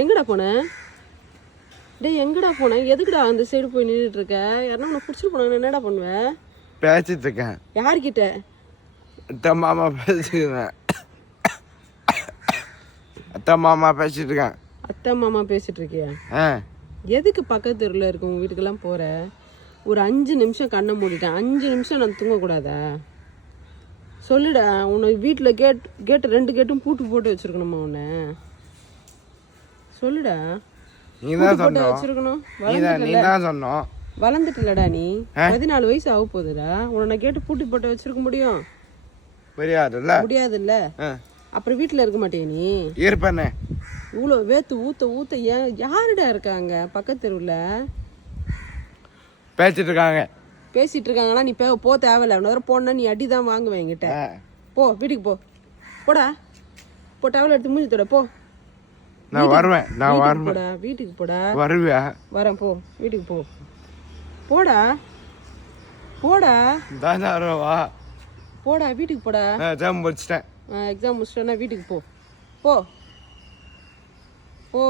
எங்கடா போன? டேய் எங்கடா போன? எதுக்குடா அந்த சைடு போய் நின்றுட்டு இருக்க? யாரா உன்னை பிடிச்சிட்டு போனாங்க என்னடா பண்ணுவ? பேசிட்டு இருக்கேன். யார்கிட்ட? அத்தை மாமா பேசிக்கிறேன். அத்தை மாமா பேசிட்டு இருக்கேன். அத்தை மாமா பேசிட்டு இருக்கியா? எதுக்கு பக்கத்து தெருவில் இருக்க உங்க வீட்டுக்கெல்லாம் போற? ஒரு 5 நிமிஷம் கண்ணை மூடிட்டேன். 5 நிமிஷம் நான் தூங்கக்கூடாதா? சொல்லுடா. உன்னை வீட்டில் கேட்டு 2 கேட்டும் பூட்டு போட்டு வச்சிருக்கணுமா உன்னை? சொல்லுடா. நீதான் சொன்னோம். வச்சிருக்கணும். நீதான் சொன்னோம். வளர்ந்துட்டலடா நீ. 14 வயசு ஆக போகுதுடா. உன்னை கேட்டு பூட்டி போட்டு வச்சிருக்க முடியும்? முடியாதுல்ல. அப்புறம் வீட்டில் இருக்க மாட்டேன் நீ? இருப்பேனே. இவ்வளோ வேத்து ஊத்த ஊத்த யாருடா இருக்காங்க பக்கத்து தெருவில்? பேசிட்டு இருக்காங்க. பேசிட்டு இருக்காங்கன்னா நீ போ தேவையில்ல. இன்னொரு போனா நீ அடி தான் வாங்குவேன் என்கிட்ட. போ வீட்டுக்கு போ. போடா. போ டவல் எடுத்து மூஞ்சி தொட போ. நான் வருவேன். நான் வருவேன். போடா வீட்டுக்கு போடா. வருவியா? வரேன் போ வீட்டுக்கு போ. போடா போடா. தானாரவா? போடா வீட்டுக்கு போடா. எக்ஸாம் முடிச்சிட்டேன். எக்ஸாம் முடிச்சிட்டேன்னா வீட்டுக்கு போ. போ போ.